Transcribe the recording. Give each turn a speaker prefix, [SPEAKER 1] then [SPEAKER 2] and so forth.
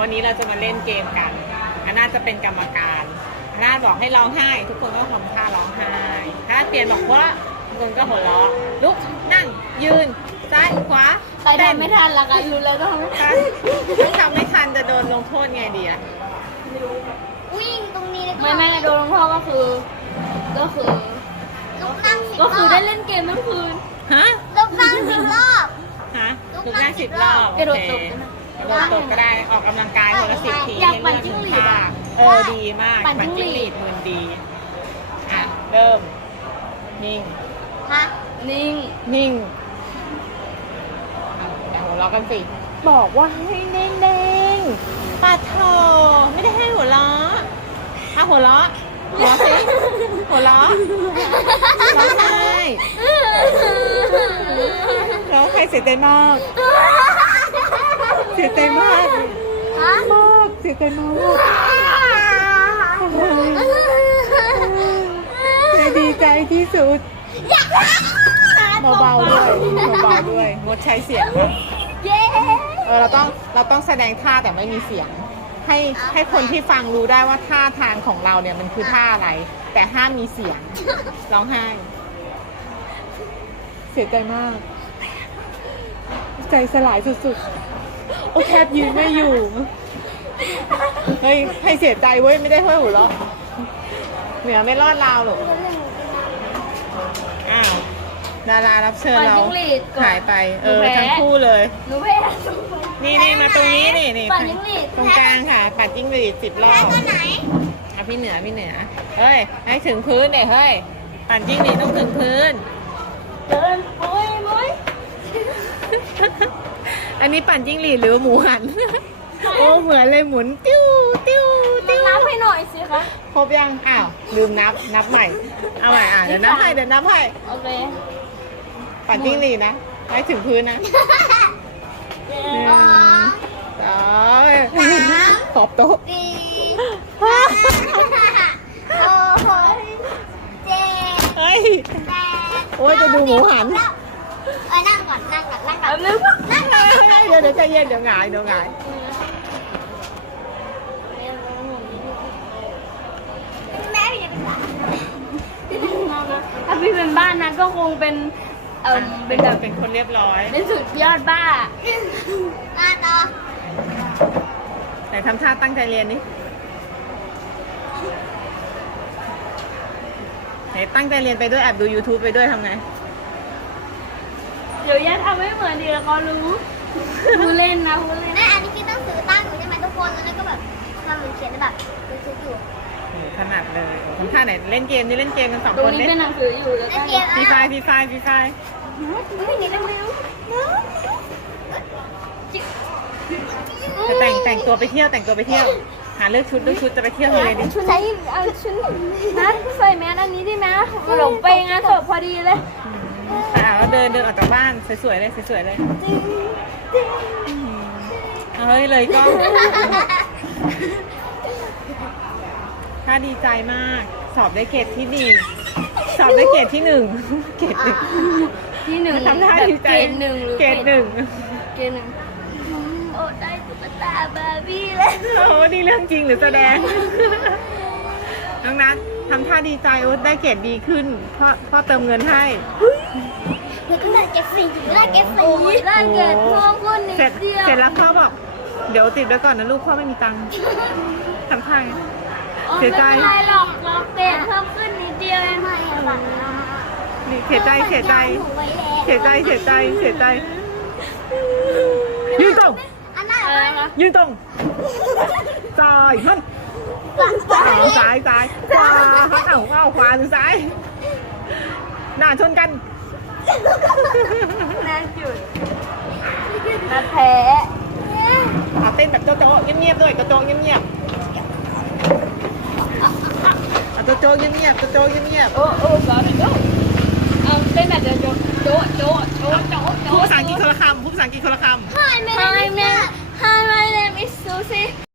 [SPEAKER 1] วันนี้เราจะมาเล่นเกมกันอันน่าจะเป็นกรรมการอันน่าบอกให้ร้องไห้ ทุกคนก็ทำท่าร้องไห้ถ้าเปลี่ยนบอกว่าทุกคนก็หัวเราะลุกนั่งยืนซ้ายขวา
[SPEAKER 2] ใครทำไม่ทันล่ะคะรู้แล้วต้องไม่ทัน
[SPEAKER 1] ถ้าทำไม่ทันจะโดนลงโทษไงดีอะ
[SPEAKER 3] วิ่งตรงนี้เลย
[SPEAKER 2] ไม่โดนลงโทษก็คือ
[SPEAKER 3] ลุกนั่ง10
[SPEAKER 2] ก็คือ
[SPEAKER 3] ร
[SPEAKER 2] ได้
[SPEAKER 3] อบ
[SPEAKER 2] เล่นเกมทั้งคืน
[SPEAKER 1] ฮะ
[SPEAKER 3] ลุกนั่ง10 รอบ
[SPEAKER 1] ฮะลุกนั่ง10 รอบ
[SPEAKER 2] กระโดดตบ
[SPEAKER 1] กระโดดตบก็ได้ออกกำลังกายคนละ10 ที
[SPEAKER 2] อยากปั่นจิ้งหรีดอะ
[SPEAKER 1] ดีมาก
[SPEAKER 2] ปั่นจิ้งหรีด
[SPEAKER 1] มันดีอ่ะเริ่มนิ่ง
[SPEAKER 3] ฮะ
[SPEAKER 2] นิ่ง
[SPEAKER 1] นิ่งอย่าหัวเราะกันสิ บอกว่าให้เน่งๆปัดโถไม่ได้ให้หัวเราะอ่ะหัวเราะหัวเราะสิหัวเราะร้องไห้ร้องไห้เสียใจมากเสียใจมาก
[SPEAKER 3] ฮะ
[SPEAKER 1] มากเสียใจมากดีใจที่สุดเบาๆด้วยเบาๆด้วยงดใช้เสียงนะ
[SPEAKER 3] เย้
[SPEAKER 1] เราต้องแสดงท่าแต่ไม่มีเสียง ให้คนที่ฟังรู้ได้ว่าท่าทางของเราเนี่ยมันคือท่าอะไร แต่ห้ามมีเสียงร้องไห้ เสียใจมาก ใจสลายสุดๆโอ้แทบยืนไม่อยู่เฮ้ยให้เสียใจเว้ยไม่ได้เฮ้ยหัวเราะเหนือไม่รอดราวหรอกอ้าวดารารับเชิญ
[SPEAKER 2] ปั่น
[SPEAKER 1] เรา
[SPEAKER 2] จิ้งหรีดก่อน
[SPEAKER 1] หายไป
[SPEAKER 2] หนูแพ้
[SPEAKER 1] ทั้งคู่เลย
[SPEAKER 2] หนูแพ้
[SPEAKER 1] นี่มาตรงนี้นี่
[SPEAKER 2] ปั่นจิ้งหรีด
[SPEAKER 1] ตรงกลางค่ะปั่นจิ้งหรีด10 รอ
[SPEAKER 3] แพ้
[SPEAKER 1] บ
[SPEAKER 3] ตัวไหน
[SPEAKER 1] อ่ะพี่เหนือเฮ้ยให้ถึงพื้นเนี่ยเฮ้ยปั่นจิ้งหรีดต้องถึงพื้น
[SPEAKER 2] เดินโอ้ย
[SPEAKER 1] อันนี้ปั่นจิ้งหรีดหรือหมูหัน โอ้เหมือนเลยหมุนติ้วติ้วติ้ว
[SPEAKER 2] นับให้หน่อยสิคะ
[SPEAKER 1] ครบยังอ้าวลืมนับใหม่เอาใหม่เดี๋ยวนับให้
[SPEAKER 2] โอเค
[SPEAKER 1] ปั่นจิ้งหรีดนะให้ถึงพื้นนะ
[SPEAKER 3] สอง
[SPEAKER 1] สองขอบโต๊ะ
[SPEAKER 3] สี่ห้าหกเจ็ด
[SPEAKER 1] เฮ้ย
[SPEAKER 3] แปด
[SPEAKER 1] โอ้ยจะดูหมูหัน
[SPEAKER 3] นั่งก่อน
[SPEAKER 2] แป๊บนึง
[SPEAKER 3] นั่งก่อน
[SPEAKER 1] เดี๋ยวใจเย็นเดี๋ยวหงาย
[SPEAKER 3] แม่อย่าไปด่า
[SPEAKER 2] ถ้าพี่เป็นบ้านนะก็คงเป็นเป็นแบบ
[SPEAKER 1] เป็นคนเรียบร้อย
[SPEAKER 2] เป็นสุดยอดบ้า
[SPEAKER 3] มาต่อ
[SPEAKER 1] แต่ทำท่าตั้งใจเรียนนี่ไหนตั้งใจเรียนไปด้วยแอบดู YouTube ไปด้วยทำไง
[SPEAKER 2] เดี๋ยวย่าทำให้เหมือนดีแล้วก็รู้ผู้เล่นนะผู้เล่น
[SPEAKER 3] แม่อันนี้พี่ต้องซื้อตั้งอยู่ใช่ไหมทุกคนแล้วก็แบบทำเหมือนเขียนแบบซื้ออยู่
[SPEAKER 1] ถนัดเลยทำท่าไหนเล่นเกมนี่เล่นเกมกัน2
[SPEAKER 2] ตรง
[SPEAKER 1] คน
[SPEAKER 2] นี้
[SPEAKER 1] เล่
[SPEAKER 2] เป็น
[SPEAKER 1] น
[SPEAKER 2] หนังสืออยู่แล้วก็
[SPEAKER 3] เขียน
[SPEAKER 1] ฟรีไฟ
[SPEAKER 3] ไม่หนีเร็ว
[SPEAKER 1] แต่งตัวไปเที่ยวหาเลือกชุดจะไปเที่ยวทะเลดิ
[SPEAKER 2] ชุดไหนเอาชุดนัดใส่แมสอันนี้ได้ไหมหลงไปงานศพพอดีเลย
[SPEAKER 1] แล้วเดินออกจากบ้านสวยๆเลยเฮ้ยเลยก็ถ้าดีใจมากสอบได้เกรดที่ดี สอบได้เกรดที่1เกรด1
[SPEAKER 2] ที่หนึ่ง
[SPEAKER 1] ทำท่าดีใจ
[SPEAKER 2] เกรดหนึ่งหรือ
[SPEAKER 1] เกรด1
[SPEAKER 2] เกรดหนึ่ง
[SPEAKER 3] โอ้ได้ตุ๊กตาบาร์บี้แล้ว
[SPEAKER 1] โอ้นี่เรื่องจริงหรือแสดง น้องนัททำท่าดีใจโอ้ได้เกรดดีขึ้นพ่อเติมเงินให้
[SPEAKER 3] แล้วก็ได้เก็บสี่ได้เก็บสี่
[SPEAKER 2] ได้เกรดเพิ่มขึ้นนิด
[SPEAKER 1] เสร็จ
[SPEAKER 2] เดียว
[SPEAKER 1] แล้วพ่อบอก เดี๋ยวติดไว้ก่อนนะลูกพ่อไม่มีตังค์ทำท่าไง เสียใจ
[SPEAKER 2] ไม่เป็นไรหรอกเราเกรดเพิ่มขึ้นนิดเดียวเอง
[SPEAKER 3] ไม่อะบัตรนะ
[SPEAKER 1] นี่เสียใจยืนตรง
[SPEAKER 3] อันนั้น
[SPEAKER 2] อะไรคะ
[SPEAKER 1] ยืนตรงซ้ายหันซ้ายขวาหันเอาขวาหรือซ้ายหน้าชนกัน
[SPEAKER 2] นัดหยุดนัดแพ้
[SPEAKER 1] เอาเต้นแบบโจ๊ะเงียบๆด้วยโจ๊ะเงียบๆเอาโจ๊ะเงียบ
[SPEAKER 2] โอ้ก่อนโจ๊ะเอาเต้นแบบโจ๊ะโจ๊ะโจ๊ะโจ๊ะโจ๊ะ
[SPEAKER 1] พูดภาษาอังกฤษคนละคำ
[SPEAKER 3] Hi, my name is
[SPEAKER 2] Hi my name is Susie